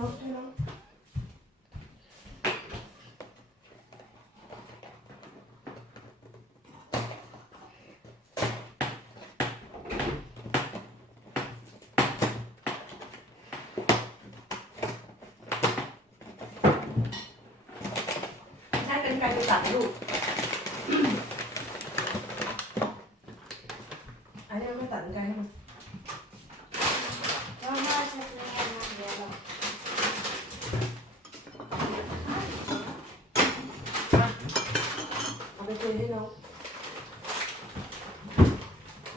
น้องให้น้องใช้เป็นไกรไปตัดลูก อันนี้ไม่ตัดเป็นไกรให้มัน เอาไปเทให้น้อง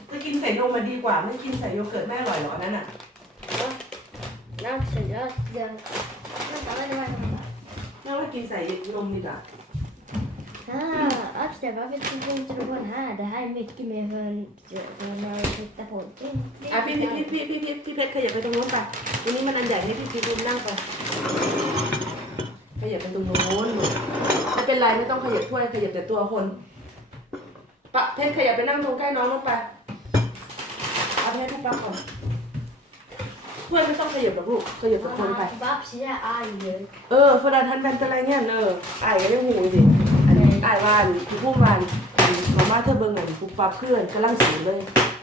จะกินใส่นมมาดีกว่า ไม่กินใส่โยเกิร์ตแม่อร่อยหรอกอันนั้นอะ Axel, jag... jag... Vänta, vänta, vänta. แม่ว่ากินใส่นมดีกว่า Ah, Axel, varför tog inte du på den här? Det här är mycket mer för, en- för när du tittar på film. อะพี่พี่พี่พี่พี่พี่เพชรขยับไปตรงโน้นไปตรงนี้มันอันใหญ่ให้พี่พีรุมนั่งไปขยับไปตรงโน้นหนู ไม่เป็นไรไม่ต้องขยับถ้วยขยับแต่ตัวคนปะเพชรขยับไปนั่งตรงใกล้น้องลงไปเอาเพชรทุกปักก่อนถ้วยไม่ต้องขยับหรอกลูกขยับแต่คนไป Mamma, Babs är arg nu. เออฟดาทันกันอะไรเงี้ยเออไอ้ก็ได้หูสิอันนี้ไอ้วานพี่พุ่มวานมาม่าเธอเบิ่งอันปุ๊บปั๊บเพื่อนกำลังสูงเลย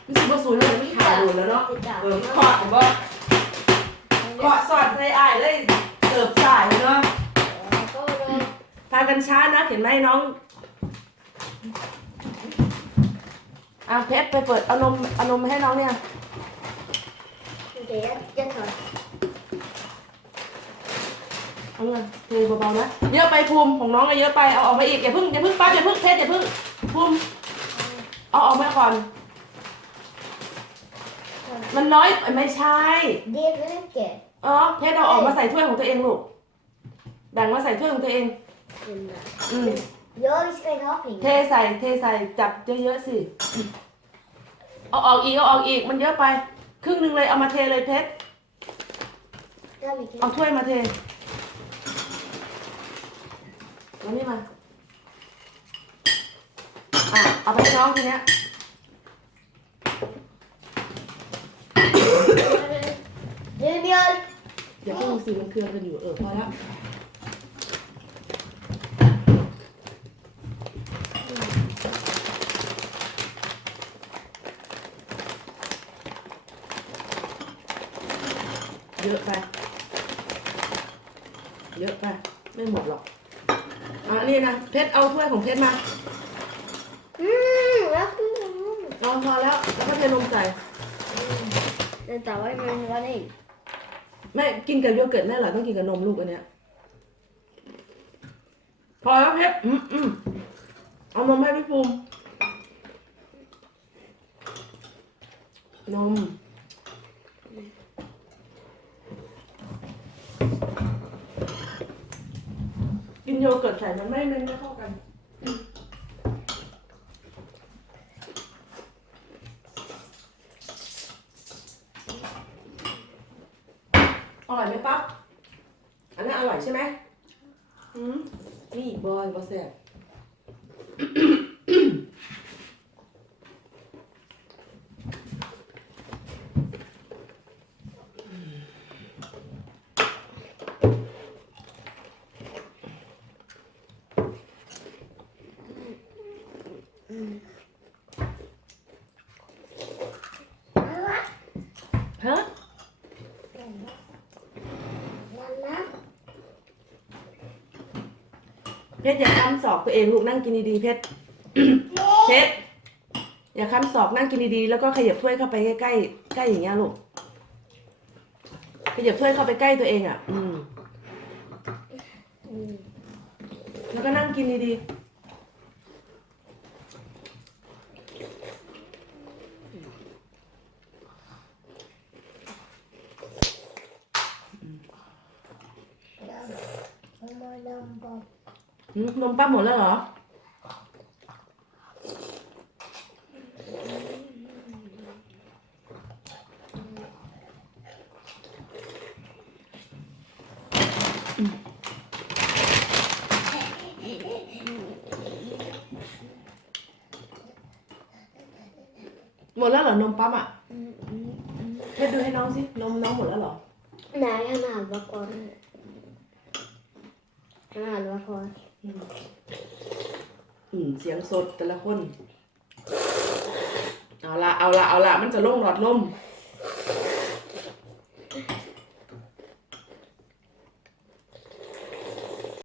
รู้สึกว่าสูงเลยไม่ขาดโดนแล้วเนาะเออขอดผมว่าขอดสอดใส่ไอ้เลยเสิร์ฟสายเนาะ Vadå då? พากันช้านะ เห็นไหมน้องอะเพชรไปเปิดเอานมเอานมให้น้องเนี่ย Okej, jag, jag tar. เอาเงินเทเบาๆนะเยอะไปภูมิของน้องอะเยอะไปเอาออกมาอีกอย่าเพิ่งอย่าเพิ่งปั๊บอย่าเพิ่งเพชรอย่าเพิ่งภูมิเอาออกมาก่อน มันน้อยไปไม่ใช่ Det räcker. อ๋อเพชรเอาออกมาใส่ถ้วยของตัวเองลูกแบ่งมาใส่ถ้วยของตัวเอง อืม Jag ska inte ha เท pengar. ใส่เทใส่จับเยอะๆสิเอาออกอีกเอาออกอีกมันเยอะไป ครึ่งหนึ่งเลยเอามาเทเลยเพชร Det är mycket. เอาถ้วยมาเทแล้วนี่มาอะเอาไปให้น้องทีเนี้ย Nu mjölk. อย่าเพิ่งสิมันเครืองกันอยู่เออพอแล้ว เยอะไป เยอะไป ไม่หมดหรอกอะนี่นะ เพชรเอาถ้วยของเพชรมา Mm, jag ska inte ha ลองพอแล้ว แล้วก็เทนมใส่ Vänta, vad är min vanilj? แม่ กินกับโยเกิร์ตแม่เหรอต้องกินกับนมลูกอันเนี้ย พอแล้วเพชรอืมอืมเอานมให้พี่ภูมินม กินโยเกิร์ตใส่มันไม่ไม่ไม่เข้ากัน อร่อยไหมปั๊บ อันนั้นอร่อยใช่ไหมอืมนี่บอยบอสแซ่บ ฮะเพชรอย่าค้ำศอกตัวเองลูกนั่งกินดีๆเพชรเพชรอย่าค้ำศอกนั่งกินดีๆแล้วก็ขยับถ้วยเข้าไปใกล้ๆใกล้อย่างเงี้ยลูกขยับถ้วยเข้าไปใกล้ตัวเองอะ อืมแล้วก็นั่งกินดีๆ อืมนมป้าหมดแล้วเหรอ หมดแล้วเหรอนมปั๊มอะเพชรดูให้น้องสิ นมน้องหมดแล้วเหรอ Nej, han har halva kvar. Han har halva kvar. อืมเสียงสดแต่ละคน เอาละเอาละเอาละมันจะลงหลอดลม